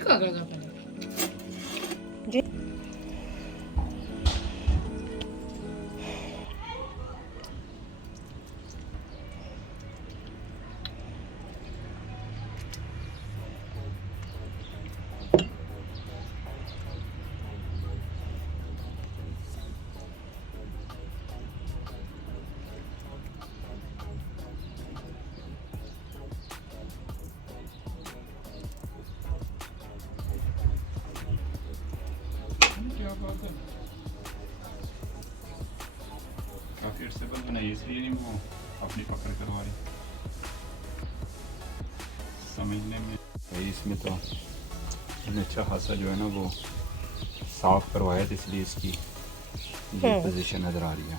क्या करेगा पहले? जी क्या बात है, काफी अर्से बाद बनाई, इसलिए नहीं वो अपनी पकड़ करवा रही समझने में भाई। इसमें तो इन्हें अच्छा खासा जो है ना वो साफ करवाया था, इसलिए इसकी ये पोजीशन नजर आ रही है।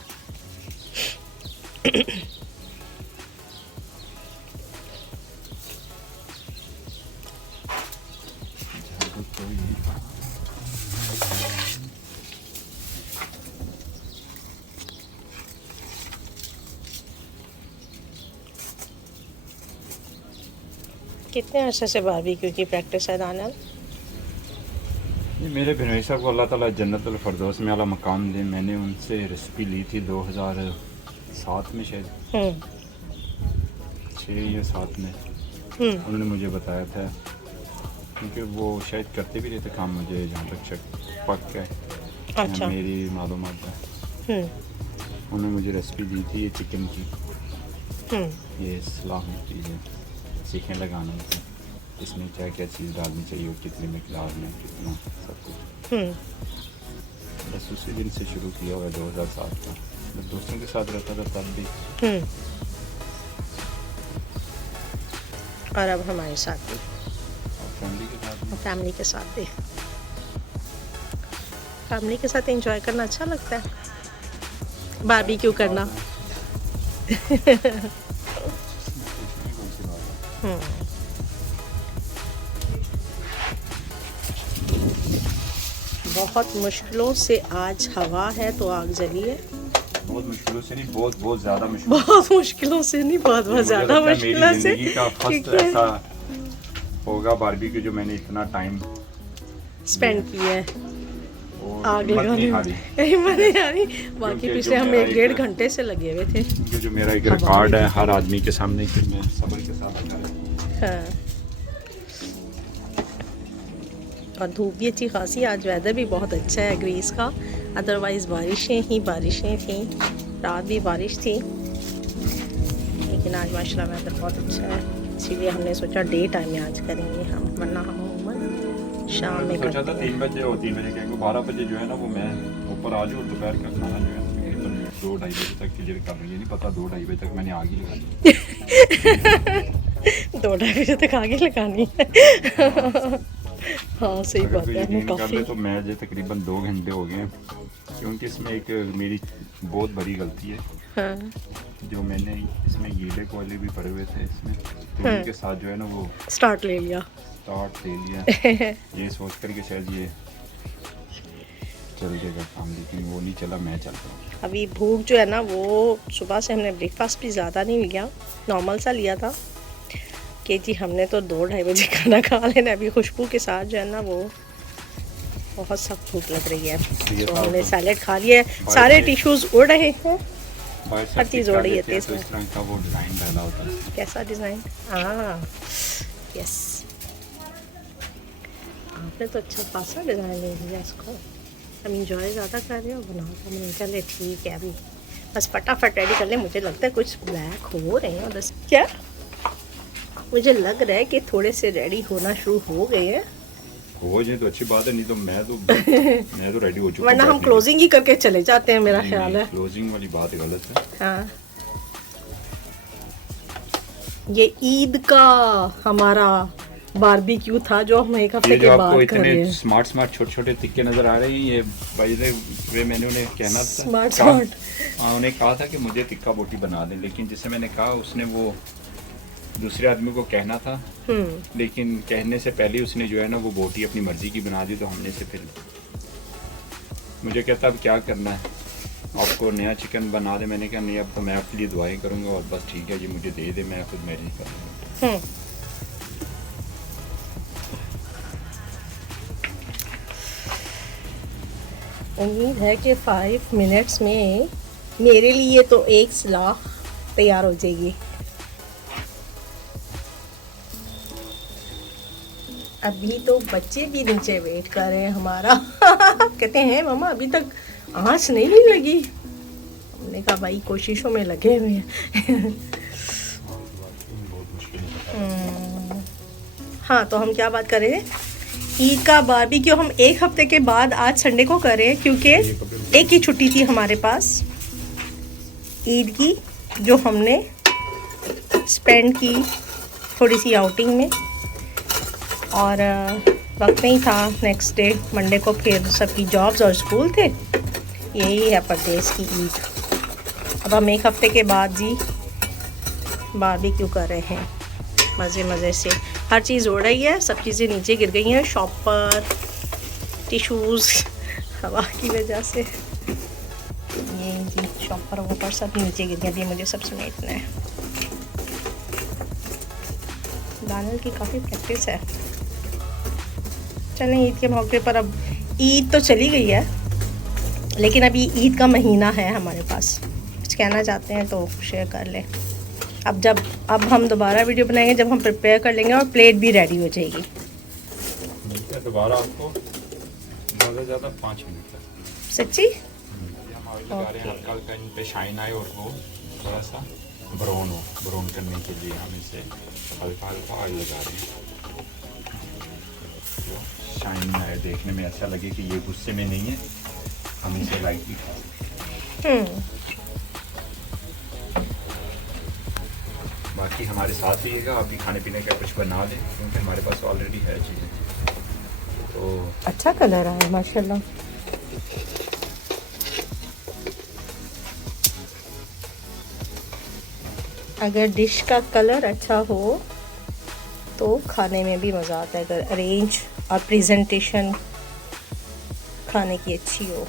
कितने अर्से से बारबेक्यू की प्रैक्टिस है दानियाल? ये मेरे भिनोई साहब को अल्लाह ताला जन्नतुल फरदौस में आला मकाम दे। मैंने उनसे रेसिपी ली थी 2007 में, शायद 6 या 7 में। उन्होंने मुझे बताया था, क्योंकि वो शायद करते भी रहते काम, मुझे जहाँ तक शक पक है अच्छा। मेरी मालूमात है। उन्होंने मुझे रेसिपी दी थी ये चिकन की। ये सलाह होती है सीखने लगाना होता है, इसमें क्या क्या चीज़ डालनी चाहिए और कितनी मिकदार में, कितना सब कुछ। बस उसी दिन से शुरू किया हुआ है 2007 का। मैं दोस्तों के साथ रहता था तब भी। और अब हमारे साथ भी, और फैमिली के साथ भी। फैमिली के साथ भी। फैमिली के साथ एंजॉय करना अच्छा लगता है, बारबेक्यू करना। बहुत मुश्किलों से आज हवा है तो आग जली है। बहुत मुश्किलों से नहीं, बहुत बहुत ज़्यादा मुश्किल। बहुत मुश्किलों से नहीं, बहुत बहुत ज़्यादा मुश्किलों से। मेरी का फर्स्ट ऐसा होगा बारबेक्यू जो मैंने इतना टाइम स्पेंड किया है आग हिम्मत लगाने नहीं में। हारी। हिम्मत नहीं हारी। बाकी क्योंकि पिछले जो हम मेरा 1-1.5 एक- घंटे से लगे हुए थे। क्योंकि जो मेरा एक रिकॉर्ड है हर आदमी के सामने कि मैं सब्र के साथ कर रहा हूँ। हाँ। और धूप भी अच्छी खासी, आज वेदर भी बहुत अच्छा है ग्रीस का। अदरवाइज़ बारिशें ही बारिशें थी, रात भी बारिश थी, लेकिन आज माशाल्लाह वेदर बहुत अच्छा है। इसीलिए हमने सोचा डे टाइम में आज करेंगे हम, वरना हम अमूमन शाम में सोचा था करते हैं। 3 बजे और 3 बजे क्या 12 बजे जो है ना वो मैं ऊपर आ जाऊँ और दोपहर का खाना जो है तकरीबन 2-2:30 बजे तक क्लियर कर लूँ। ये नहीं पता 2-2:30 बजे तक मैंने आग ही लगा दी। 2-2:30 बजे तक आगे लगानी है। हाँ सही अगर बात कोई है। यकीन कर काफ़ी ले तो मैं जो तकरीबन 2 घंटे हो गए हैं, क्योंकि इसमें एक मेरी बहुत बड़ी गलती है। हाँ जो मैंने इसमें गीले कोयले भी पड़े हुए थे इसमें, तो उनके साथ जो है ना वो स्टार्ट ले लिया। स्टार्ट ले लिया ये सोच कर कि शायद ये चल जाएगा काम, लेकिन वो नहीं चला, मैं चल रहा हूँ। अभी भूख जो है ना वो, सुबह से हमने ब्रेकफास्ट भी ज़्यादा नहीं लिया, नॉर्मल सा लिया था कि जी हमने तो 2-2:30 बजे खाना खा लेना। अभी खुशबू के साथ जो है ना वो बहुत सख्त भूख लग रही है, तो हमने सैलेड खा लिया है। सारे टिश्यूज़ उड़ रहे हैं, बाहर से हर चीज़ उड़ रही है देते हैं तेज तो में। इस तरह का वो डिज़ाइन डाला होता है। कैसा डिज़ाइन? हाँ यस, आपने तो अच्छा खासा डिज़ाइन ले लिया इसको। हम इंजॉय ज़्यादा कर रहे हो, बना तो मैंने चले ठीक है, अभी बस फटाफट रेडी कर ले। मुझे लगता है कुछ ब्लैक हो रहे हैं उधर से। क्या? मुझे लग रहा है कि थोड़े से रेडी होना शुरू हो गए हैं, हो जाए तो अच्छी बात है, नहीं तो मैं तो रेडी हो चुका हूँ। वरना हम क्लोजिंग ही करके चले जाते हैं, मेरा ख्याल है। क्लोजिंग वाली बात गलत है। हाँ, ये ईद का हमारा बारबेक्यू था जो हम एक हफ्ते ये के जो बाद आपको कर रहे इतने हैं। स्मार्ट छोटे छोटे तिक्के नजर आ रहे हैं, ये भाई वे मैंने उन्हें कहना था स्मार्ट उन्हें कहा था कि मुझे टिक्का बोटी बना दें, लेकिन जिसे मैंने कहा उसने वो दूसरे आदमी को कहना था, लेकिन कहने से पहले उसने जो है ना वो बोटी अपनी मर्जी की बना दी। तो हमने से फिर मुझे कहता अब क्या करना है, आपको नया चिकन बना दे। मैंने कहा नहीं, अब तो मैं आपके लिए दुआएं करूँगा और बस ठीक है, ये मुझे दे दे, मैं खुद मैरिज कर लूँगा। उम्मीद है कि 5 मिनट्स में मेरे लिए तो एक सलाह तैयार हो जाएगी। अभी तो बच्चे भी नीचे वेट कर रहे हैं हमारा। कहते हैं मम्मा अभी तक आँच नहीं लगी। हमने कहा भाई कोशिशों में लगे हुए हैं। हाँ, तो हम क्या बात कर रहे हैं, ईद का बारबेक्यू हम एक हफ्ते के बाद आज संडे को कर रहे हैं, क्योंकि एक ही छुट्टी थी हमारे पास ईद की, जो हमने स्पेंड की थोड़ी सी आउटिंग में, और वक्त नहीं था। नेक्स्ट डे मंडे को फिर सबकी जॉब्स और स्कूल थे। यही है परदेश की ईद। अब हम एक हफ्ते के बाद जी बारबेक्यू कर रहे हैं मज़े मज़े से। हर चीज़ उड़ रही है, सब चीज़ें नीचे गिर गई हैं, शॉपर, टिश्यूज़, हवा की वजह से। ये जी शॉपर वॉपर सब नीचे गिर गया। मुझे सब समेटना है। दानल की काफ़ी प्रैक्टिस है। चलें, ईद के मौके पर अब ईद तो चली गई है, लेकिन अभी ईद का महीना है हमारे पास। कुछ कहना चाहते हैं तो शेयर कर लें। अब हम दोबारा वीडियो बनाएंगे जब हम प्रिपेयर कर लेंगे और प्लेट भी रेडी हो जाएगी। मिलते हैं दोबारा आपको ज़्यादा से ज़्यादा 5 मिनट तक। सच्ची? हम ऑयल लगा रहे हैं, हल्का हल्का इन पे शाइन आए और वो थोड़ा सा ब्राउन करने के लिए हम इसे हल्का हल्का ऑयल लगा रहे हैं। शाइन आए, देखने में ऐसा लगे कि ये गुस्से में नहीं है, हम इसे लाइटली खाएं। बाकी हमारे साथ रहिएगा, आप भी खाने पीने का कुछ बना लें, क्योंकि हमारे पास ऑलरेडी है चीज़ें। तो अच्छा कलर आया माशाल्लाह। अगर डिश का कलर अच्छा हो तो खाने में भी मज़ा आता है, अगर अरेंज और प्रेजेंटेशन खाने की अच्छी हो।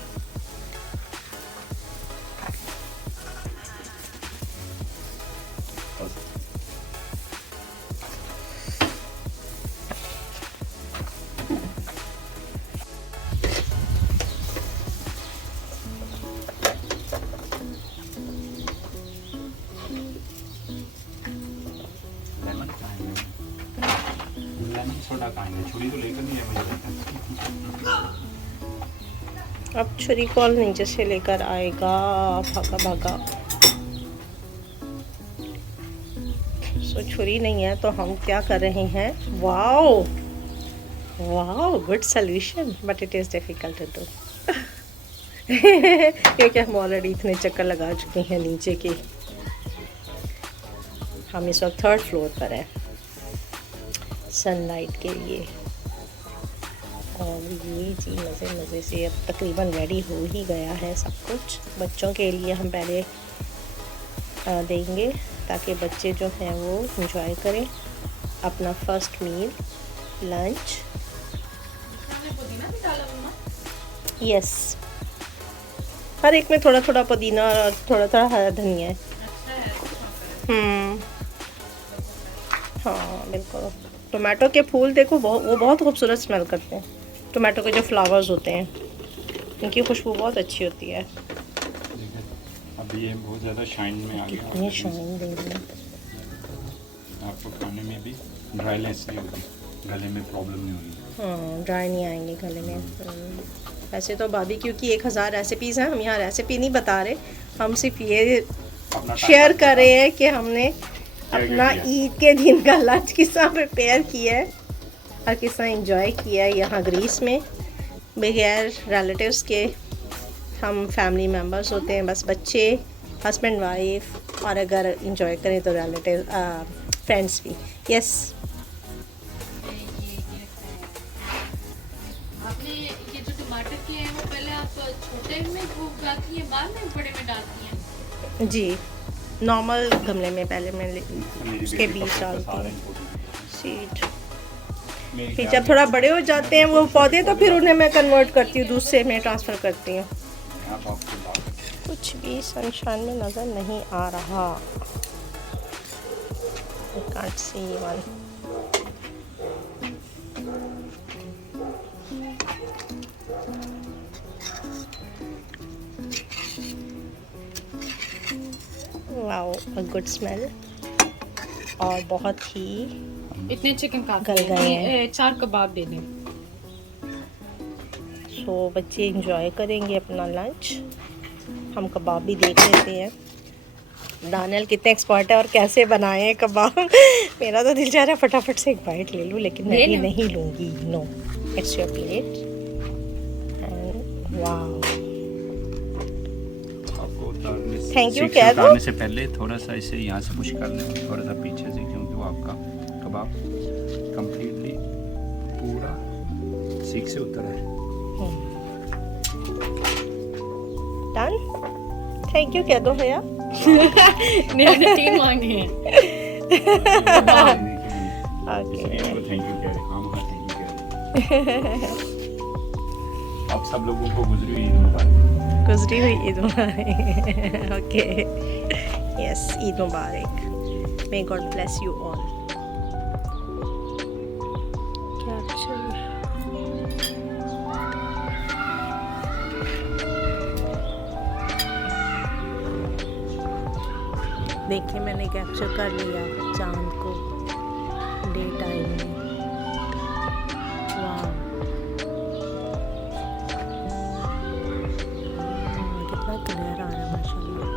सोडा खाएंगे, छुरी तो लेकर नहीं है मुझे। अब छुरी कॉल नीचे से लेकर आएगा, भागा भागा। सो छुरी नहीं है तो हम क्या कर रहे हैं, wow wow, good solution, but it is difficult to do. क्योंकि हम ऑलरेडी इतने चक्कर लगा चुके हैं नीचे के। हम इस वक्त 3rd फ्लोर पर हैं सनलाइट के लिए। और ये जी मज़े मज़े से अब तकरीबन रेडी हो ही गया है सब कुछ। बच्चों के लिए हम पहले देंगे ताकि बच्चे जो हैं वो इंजॉय करें अपना फर्स्ट मील लंच। यस, हर एक में थोड़ा थोड़ा पुदीना और थोड़ा थोड़ा हरा धनिया है। हाँ बिल्कुल। टोमेटो के फूल देखो, वो बहुत खूबसूरत स्मेल करते हैं। टोमेटो के जो फ्लावर्स होते हैं उनकी खुशबू बहुत अच्छी होती है। अब ये बहुत ज़्यादा शाइन में आ गया। कितनी शाइन दे रही है। आपको खाने में भी ड्राईनेस नहीं होगी, गले में प्रॉब्लम नहीं होगी। हाँ, ड्राई नहीं आएंगे गले में। वैसे तो बारबेक्यू की 1000 रेसिपीज़ हैं, हम यहाँ रेसिपी नहीं बता रहे, हम सिर्फ ये शेयर कर रहे हैं कि हमने अपना ईद के दिन का लंच किस तरह प्रिपेयर किया है और किस तरह इंजॉय किया है यहाँ ग्रीस में बगैर रिलेटिव्स के। हम फैमिली मेम्बर्स होते हैं, बस बच्चे, हस्बैंड वाइफ, और अगर इंजॉय करें तो रिलेटिव फ्रेंड्स भी। यस, आपने ये जो टमाटर के हैं वो पहले आप छोटे में वो उगाती हैं, बाद में बड़े में डालती हैं? जी, नॉर्मल गमले में पहले मैं उसके बीज डालती हूँ, सीड। फिर जब थोड़ा बड़े हो जाते हैं वो पौधे तो फिर उन्हें मैं कन्वर्ट करती हूँ, दूसरे में ट्रांसफ़र करती हूँ। कुछ भी सनशाइन में नज़र नहीं आ रहा। I can't see one. Wow, a good smell. और बहुत ही इतने चिकन का गल गए हैं। 4 कबाब दे दें। सो बच्चे इंजॉय करेंगे अपना लंच, हम कबाब भी देख लेते हैं। दानियल कितने एक्सपर्ट है और कैसे बनाए हैं कबाब। मेरा तो दिल चाह रहा है फटाफट से एक बाइट ले लूँ, लेकिन मैं ये नहीं लूँगी। No, it's your plate. And wow, आपको उतारने से Thank you, सीख से कह दो। उतारने से पहले थोड़ा सा इसे यहाँ से पुश कर लें, थोड़ा सा पीछे से, क्योंकि वो आपका कबाब कंप्लीटली पूरा सीख से उतर है। डन। थैंक यू कह दो भैया। मैंने 3 मांगे हैं। ओके, थैंक यू कह रहे, हाँ थैंक यू कह रहे। आप सब लोगों को गुजरी हुई ईद मुबारक। गुजरी हुई ईद मुबारक। ओके, यस, ईद मुबारक। May God bless you all. देखिए, मैंने कैप्चर कर लिया चांद को डे टाइम में। वाह, कितना क्लियर आ रहा है माशाल्लाह।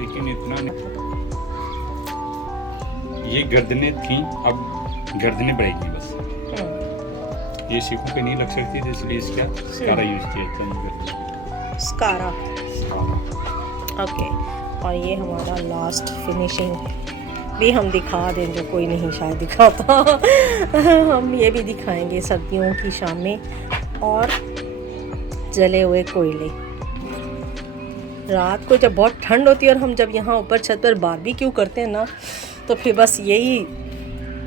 लेकिन इतना नहीं, ये गर्दनें थी, अब गर्दनें बढ़ेगी बस। ये सीखों पे नहीं लग सकती थी, इसलिए इसका स्कारा यूज किया था। स्कारा, ओके। और ये हमारा लास्ट फिनिशिंग भी हम दिखा दें, जो कोई नहीं शायद दिखाता। हम ये भी दिखाएंगे सर्दियों की शामें और जले हुए कोयले। रात को जब बहुत ठंड होती है और हम जब यहाँ ऊपर छत पर बारबेक्यू करते हैं ना, तो फिर बस यही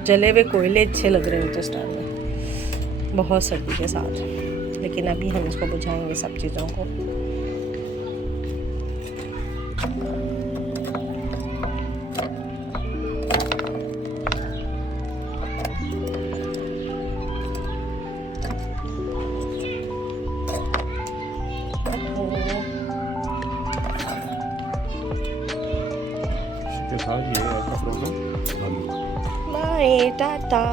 जले हुए कोयले अच्छे लग रहे होते हैं उस टाइम में, बहुत सर्दी के साथ। लेकिन अभी हम इसको बुझाएंगे सब चीज़ों को। इसके साथ ये ऐसा प्रॉब्लम बाय, टाटा।